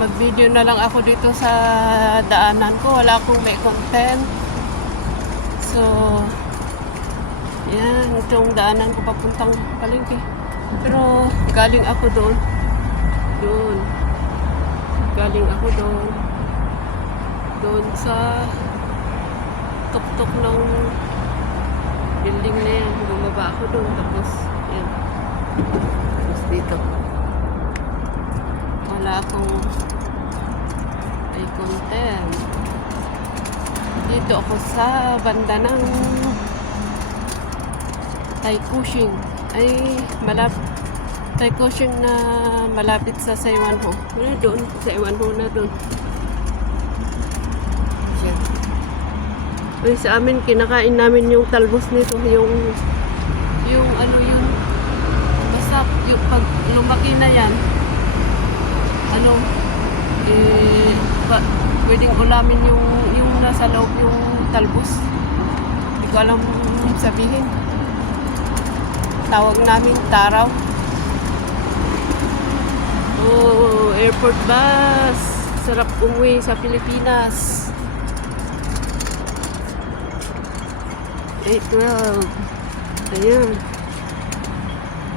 Mag-video na lang ako dito sa daanan ko. Wala akong may content. So, yan. Itong daanan ko papuntang palengke. Pero, galing ako doon. Galing ako doon. Doon sa tuktok ng building na yan. Bumaba ako doon. Tapos, yan. Tapos dito. Wala akong may content. Dito ako sa banda ng Taikushing. Ay, Taikushing na malapit sa Saiwanho. Ano doon? Saiwanho na doon. Ay, sa amin, kinakain namin yung talbos nito. Yung basta, yung pag lumaki na yan, pwedeng ulamin yung nasa loob yung talbos. Hindi ko alam sabihin. Tawag namin taraw. Oh, airport bus. Sarap umuwi sa Pilipinas. 812. Ayan.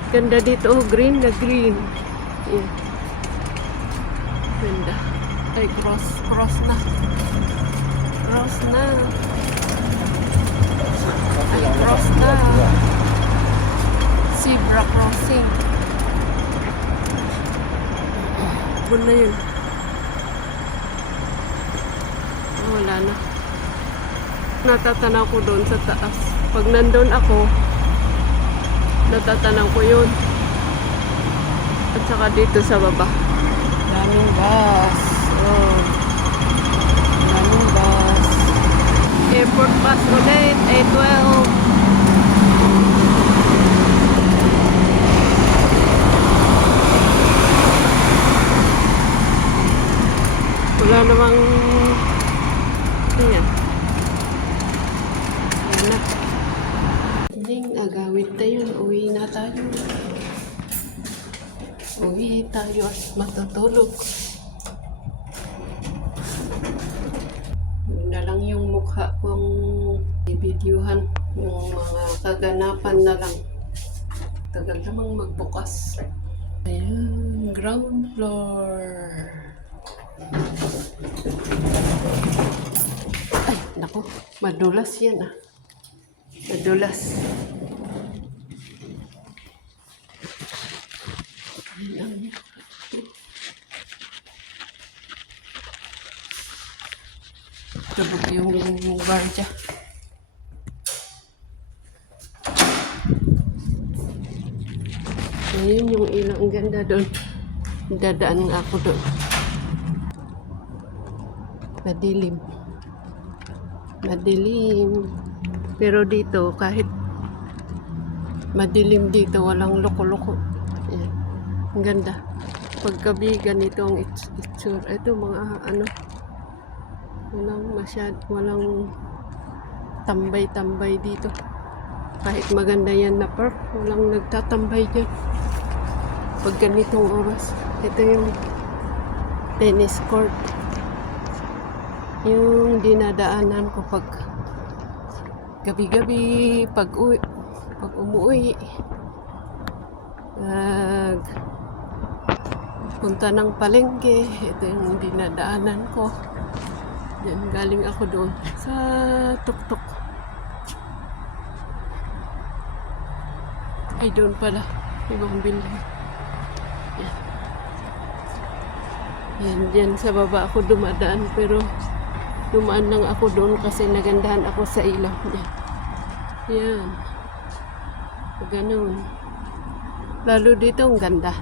Ganda dito. Oh, green na green. Yeah. Ganda. Ay, cross na. Cross na. Ay, cross na. Zebra crossing. Bun na yun. Oh, wala na. Natatanaw ko doon sa taas. Pag nandun ako, natatanaw ko yun. At saka dito sa baba. Daming bus. Oh. Daming bus. Airport bus ulit. 812. Wala namang ayan. Ayan na. Ding, agawit tayo. Uwi na tayo. Uwi tayo at matutulog. Yun na lang yung mukha kong i-videohan. Yung mga kaganapan na lang. Tagal namang magbukas. Ayan, ground floor. Ay, naku. Madulas yan ah. Madulas. Tubog yung bar dyan. Ayun yung ilaw. Ang ganda doon. Dadaan nga ako doon. Madilim. Pero dito, kahit madilim dito, walang loko-loko. Ayan. Ang ganda. Paggabi, ganito ang itsura. Ito, mga walang tambay-tambay dito. Kahit maganda yan na park, walang nagtatambay dyan. Pag ganitong oras. Ito yung tennis court. Yung dinadaanan ko pag gabi-gabi, pag umuwi, punta ng palengke. Ito yung dinadaanan ko. Yan, galing ako doon sa tuktok. Ay, doon pala. Ibang building. Yan, sa baba ako dumadaan, pero dumaan lang ako doon kasi nagandahan ako sa ilaw niya. Yan. Ganun. Lalo dito, ang ganda.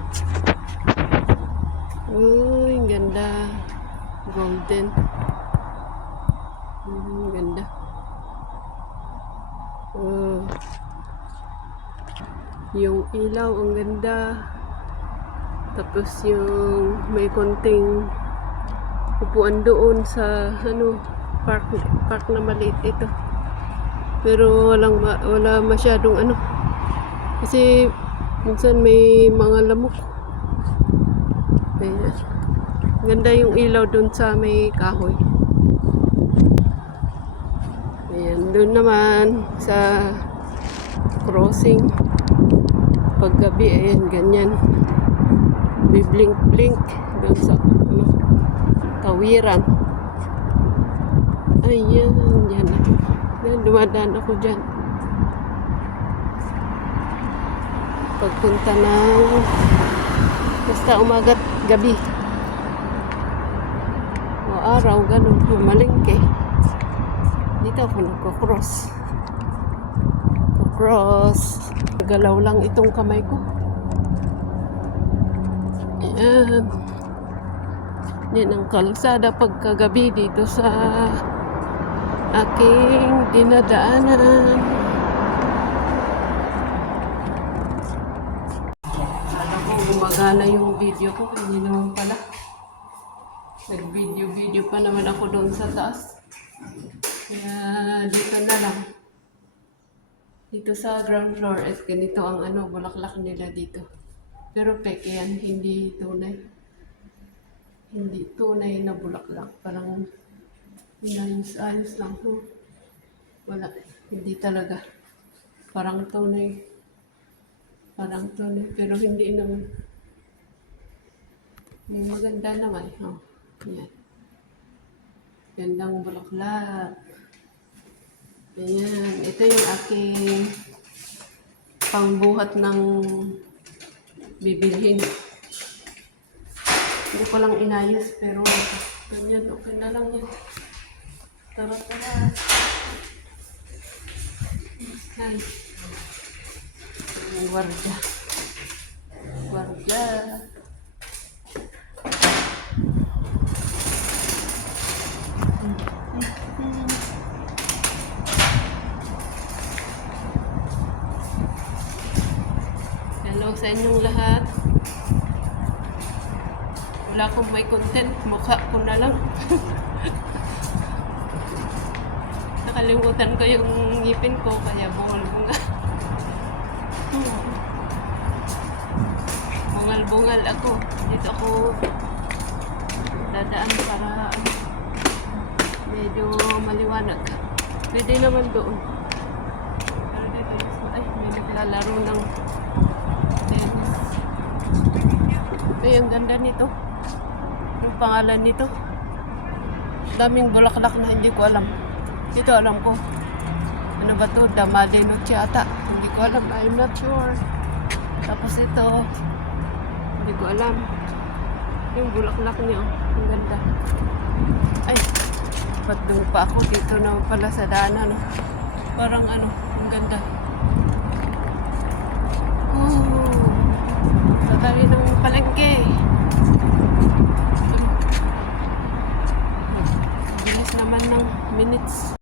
Uy, ang ganda. Golden. Ganda. Yung ilaw, ang ganda. Tapos yung may konting upuan doon sa park na maliit ito. Pero wala masyadong kasi minsan may mga lamok. Ayan. Ganda yung ilaw dun sa may kahoy. Ayan, dun naman sa crossing. Paggabi, ayan, ganyan. Biblink-blink dun sa tawiran. Ayan, yan ako. Yan, dumadaan ako dyan. Pagpunta ng basta umaga't gabi. O araw, ganun. Mamalingke. Dito ako nagko-cross. Cross. Galaw lang itong kamay ko. Ayan. Yan ang kalsada pagkagabi dito sa aking dinadaanan. Alam ko gumagana yung video ko. Hindi naman pala. Nag-video pa naman ako doon sa taas. Kaya dito na lang. Dito sa ground floor at ganito ang bulaklak nila dito. Pero peke yan, hindi tunay. Hindi tunay na bulaklak. Parang inayos-ayos lang to. Wala, hindi talaga. Parang tunay. Parang tunay, pero hindi naman. May maganda naman. Oh, yan. Gandang bulaklak. Ayan, ito yung aking pangbuhat ng bibilhin. Hindi ko lang inayos, pero ganyan, okay na lang yan. Tara. Ay, yung gwardiya. Hello sa inyong lahat. Wala akong may content. Mukha ko na lang. Nakalimutan ko yung ngipin ko. Kaya bungal-bungal. Bungal-bungal ako. Dito ako dadaan para medyo maliwanag. Pwede naman doon. Pero dito, ay, may naglalaro ng tennis. Ay, ang ganda nito. Yung pangalan nito. Daming bulaklak na hindi ko alam. Ito alam ko. Ano ba to? Damalinoche ata. Hindi ko alam. I'm not sure. Tapos ito. Hindi ko alam. Yung bulaklak niya. Ang ganda. Ay. Ba't doon pa ako? Dito na pala sa daanan. Parang ang ganda. Oh. Sa tabi ng palengke.